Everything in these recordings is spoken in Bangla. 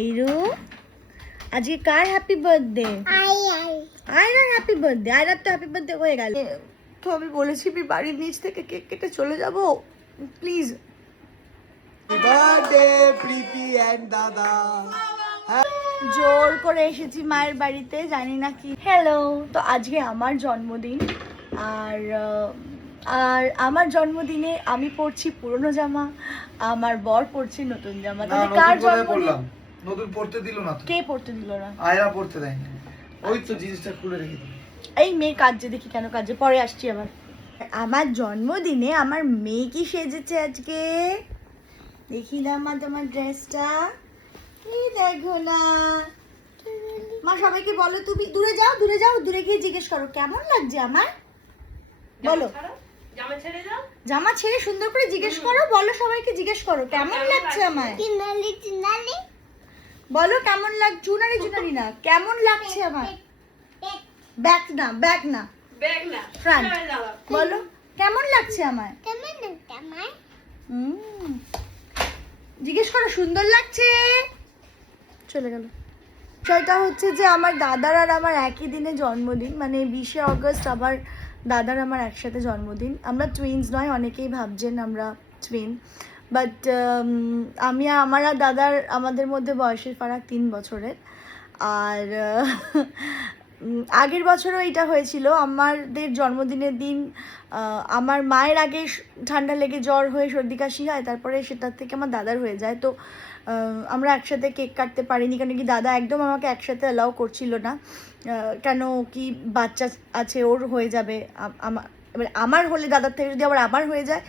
এইরু আজকে কার হ্যাপি বার্থডে? আয়রার হ্যাপি বার্থডে। আয়রার তো হ্যাপি বার্থডে হয়ে গেল। তো আমি বলেছি আমি বাড়ির নিচ থেকে কেক কেটে চলে যাব, প্লিজ। বার্থডে প্রীতি এন্ড দাদা। জোর করে এসেছি মায়ের বাড়িতে, জানি না কি। হ্যালো, তো আজকে আমার জন্মদিন। আর আমার জন্মদিনে আমি পরছি পুরনো জামা, আমার বর পরছে নতুন জামা। তাহলে কার জন্মদিন? নতুন পড়তে দিল না তো। কে পড়তে দিল না? আয়রা পড়তে দেয়নি। ওই তো জিনিসটা খুলে রেখে দিল। এই মেয়ে কাজে, দেখি কেন কাজে, পরে আসছি আবার। আমার জন্মদিনে আমার মেয়ে কি সেজেছে আজকে, দেখি না মা তোমার ড্রেসটা। এই দেখো না মা, সবাইকে বলো, তুমি দূরে যাও, দূরে যাও, দূরে গিয়ে জিজ্ঞেস করো কেমন লাগছে আমার। বলো, জামা ছেড়ে সুন্দর করে জিজ্ঞেস করো, বলো সবাইকে, জিজ্ঞেস করো কেমন লাগছে আমায়। বলো কেমন লাগছে, চুনারি চুনারি না, কেমন লাগছে আমার। ব্যাক না, ব্যাক না, ফ্রন্ট। বলো কেমন লাগছে আমায়। জিজ্ঞেস করো সুন্দর লাগছে। চলে গেল। সেটা হচ্ছে যে আমার দাদার আর আমার একই দিনে জন্মদিন, মানে 20শে অগস্ট আবার দাদার আমার একসাথে জন্মদিন। আমরা টুইনস নয়, অনেকেই ভাবছেন আমরা টুইন, বাট আমার আর দাদার আমাদের মধ্যে বয়সের ফারাক 3 বছরের। আর আগের বছরও এটা হয়েছিল, আমাদের জন্মদিনের দিন আমার মায়ের আগে ঠান্ডা লেগে জ্বর হয়ে সর্দি কাশি হয়, তারপরে সেটার থেকে আমার দাদার হয়ে যায়। তো আমরা একসাথে কেক কাটতে পারিনি, কেন কি দাদা একদম আমাকে একসাথে অ্যালাউ করছিল না। কেন কি বাচ্চা আছে, ওর হয়ে যাবে, আমার হলে দাদার থেকে যদি আবার আমার হয়ে যায়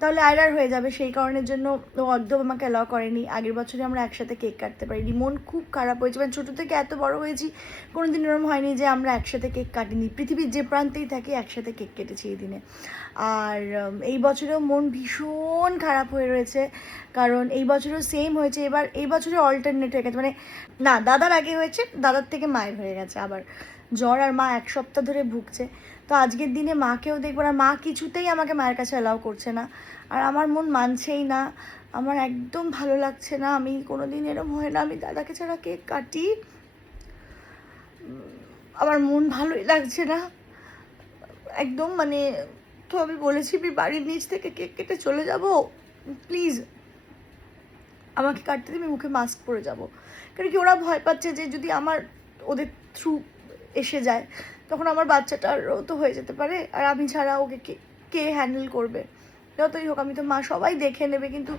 তাহলে আয়রার হয়ে যাবে, সেই কারণের জন্য ও একদম আমাকে অ্যালাউ করেনি। আগের বছরে আমরা একসাথে কেক কাটতে পারিনি, মন খুব খারাপ হয়েছে। মানে ছোটো থেকে এত বড় হয়েছি, কোনোদিন এরকম হয়নি যে আমরা একসাথে কেক কাটিনি। পৃথিবীর যে প্রান্তেই থাকি একসাথে কেক কেটেছি এই দিনে। আর এই বছরেও মন ভীষণ খারাপ হয়ে রয়েছে, কারণ এই বছরও সেম হয়েছে। এই বছরে অল্টারনেট হয়ে গেছে, মানে না দাদার আগে হয়েছে, দাদার থেকে মায়ের হয়ে গেছে আবার জ্বর, আর মা 1 সপ্তাহ ধরে ভুগছে। তো আজকের দিনে মাকেও দেখবো না, মা কিছুতেই আমাকে মায়ের কাছে অ্যালাউ করছে না, আর আমার মন মানছেই না, আমার একদম ভালো লাগছে না। আমি কোনোদিন এরকম হয় না আমি দাদাকে ছাড়া কেক কাটি, আমার মন ভালোই লাগছে না একদম। মানে তো আমি বলেছি আমি বাড়ির নিচ থেকে কেক কেটে চলে যাব, প্লিজ আমাকে কাটতে দিবি, মুখে মাস্ক পরে যাব। কারণ কি ওরা ভয় পাচ্ছে যে যদি আমার ওদের থ্রু এসে যায় তখন আমার বাচ্চাটারও তো হয়ে যেতে পারে, আর আমি ছাড়া ওকে কে হ্যান্ডেল করবে। যতই হোক আমি তো মা, সবাই দেখে নেবে, কিন্তু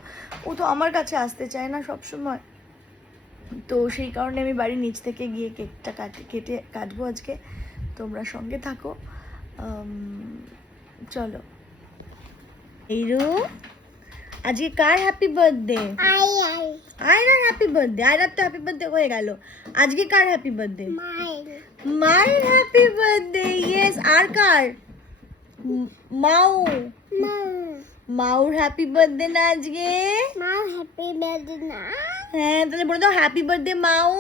ও তো আমার কাছে আসতে চায় না সবসময়। তো সেই কারণে আমি বাড়ির নিচ থেকে গিয়ে কেকটা কেটে কাটবো আজকে। তোমরা সঙ্গে থাকো, চলো। এইরু আজকে কার হ্যাপি বার্থডে? আয়রার হ্যাপি বার্থডে। আয়রার তো হ্যাপি বার্থডে হয়ে গেল, আজকে কার হ্যাপি বার্থডে? মায়ের হ্যাপি বার্থডে। ইয়েস। আর কার? মাউর হ্যাপি বার্থডে না আজকে? হ্যাঁ, তাহলে বলে দাও হ্যাপি বার্থডে মাউ।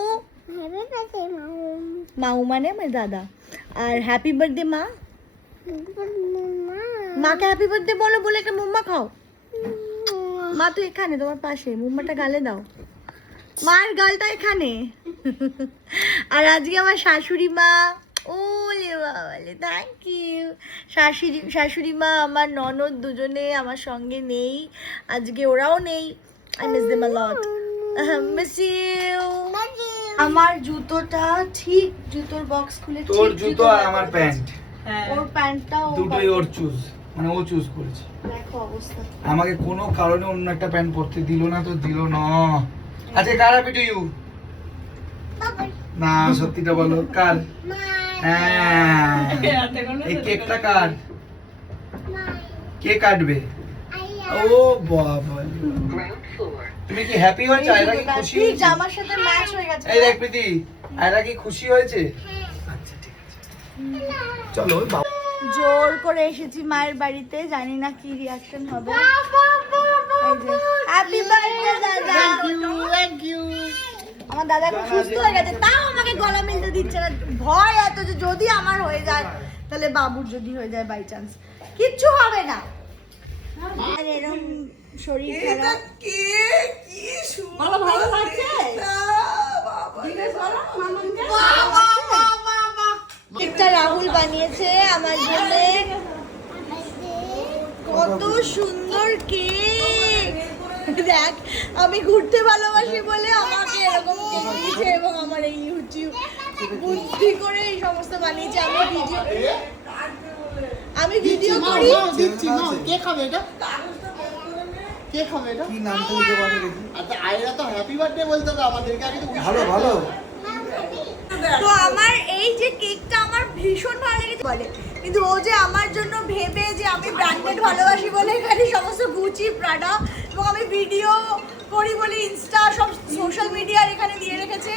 মাউ মানে আমার দাদা, আর হ্যাপি বার্থডে মা। মাকে হ্যাপি বার্থডে বলো, বলে একটা মুম্মা খাও। মা তো এখানে তোমার পাশে, মুম্মাটা গালে দাও, মার গালটা এখানে। আর আজকে আমার শাশুড়ি মা, ওলে বাবালে, থ্যাংক ইউ। শাশুড়ি মা আমার ননদ দুজনে আমার সঙ্গে নেই আজকে, ওরাও নেই। I miss them a lot, miss you. আমার জুতোটা ঠিক, জুতোর বক্স খুলে তোর জুতো আর আমার প্যান্ট, ওর প্যান্টটাও দুটোই ওর চুজ, মানে ও চুজ করেছে। দেখো অবস্থা। আমাকে কোনো কারণে অন্য একটা প্যান্ট পরতে দিল না, তো দিল না। আচ্ছা কার হ্যাপি টু ইউ? না সত্যিটা বলো, কার? হ্যাঁ, এই কেকটা কার? কে কাটবে? ও বাবা, তুমি কি হ্যাপি হয়েছে? আয়রা কি খুশি হয়েছে? জামার সাথে ম্যাচ হয়ে গেছে। এই দেখ প্রীতি, আয়রা কি খুশি হয়েছে? আচ্ছা ঠিক আছে, চলো। জোর করে এসেছি মায়ের বাড়িতে, জানি না কি রিঅ্যাকশন হবে। হ্যাপি বার্থডে দাদা। Thank you. আমার দাদা এখন সুস্থ হয়ে গেছে, তাও আমাকে গলা মিলতে দিচ্ছে না। ভয় এত যে যদি আমার হয়ে যায় তাহলে বাবুর যদি হয়ে যায় বাই চান্স, কিচ্ছু হবে না। আর এরকম শরীর খারাপ, ভালো লাগছে। বানিয়েছে আমার জন্য। কত সুন্দর কেক! দেখ, আমি ঘুরতে ভালোবাসি বলে আমাকে এরকম কেক দিয়েছে এবং আমার এই ইউটিউব বুদ্ধি করে এই সমস্ত বানিয়েছে। আমি ভিডিও করি। দিচ্ছি না, কে খাবে এটা? কে খাবে এটা? কি নামটা দিতে পারে দেখি। আচ্ছা, আয়রা তো হ্যাপি বার্থডে বলতে হবে আমাদেরকে আগে তো। ভালো ভালো। তো আমার এই যে কেকটা আমার ভীষণ ভালো লেগেছে বলে, কিন্তু ও যে আমার জন্য ভেবে যে আমি ব্র্যান্ডেড ভালোবাসি বলে এখানে সমস্ত গুচি, প্রাডা এবং আমি ভিডিও করি বলে ইনস্টা সব সোশ্যাল মিডিয়ার এখানে দিয়ে রেখেছে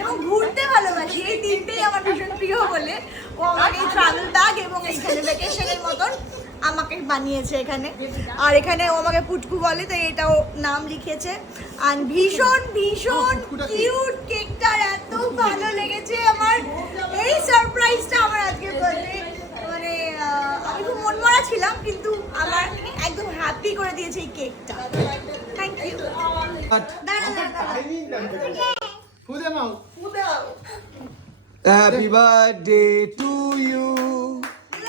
এবং ঘুরতে ভালোবাসি, এই তিনটেই আমার ভীষণ প্রিয় বলে ও আমাকে এই ট্রাভেল ব্যাগ এবং এইখানে ভ্যাকেশনের মতন আমাকে বানিয়েছে এখানে। আর এখানে ও আমাকে পুটকু বলে, তাই এটাও নাম লিখেছে। আর ভীষণ ভীষণ কিউট কেকটার, এত ভালো লেগেছে আমার এই সারপ্রাইজটা আমার আজকে বার্থডে। মানে আমি খুব মনমরা ছিলাম, কিন্তু আমার একদম হ্যাপি করে দিয়েছে এই কেকটা। Thank you. ফুদে নাও। Happy birthday to you,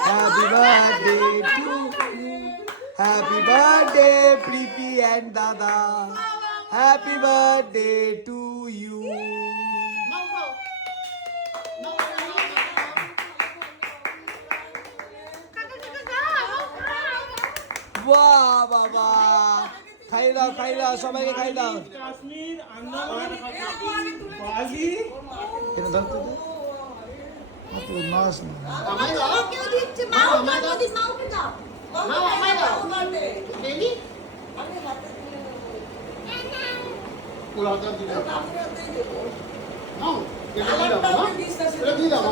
happy birthday to you, happy birthday Preeti and দাদা, হ্যাপি বার্থডে টু ইউ। নাও খাও। নাও, বাহ বাবা, খাই দাও সবাইকে খাই দাও। কাশ্মীর, আন্দামান, বালি। কেন দাও তো মাস না। আমায় দাও। কেউ দিচ্ছে, মা আমায় দাও। মাকে দাও। নাও, আমায় দাও। বেবি? পুরো হাতটা দিয়ে দাও। নাও, এটা দিয়ে দাও, মা। এটা দিয়ে দাও।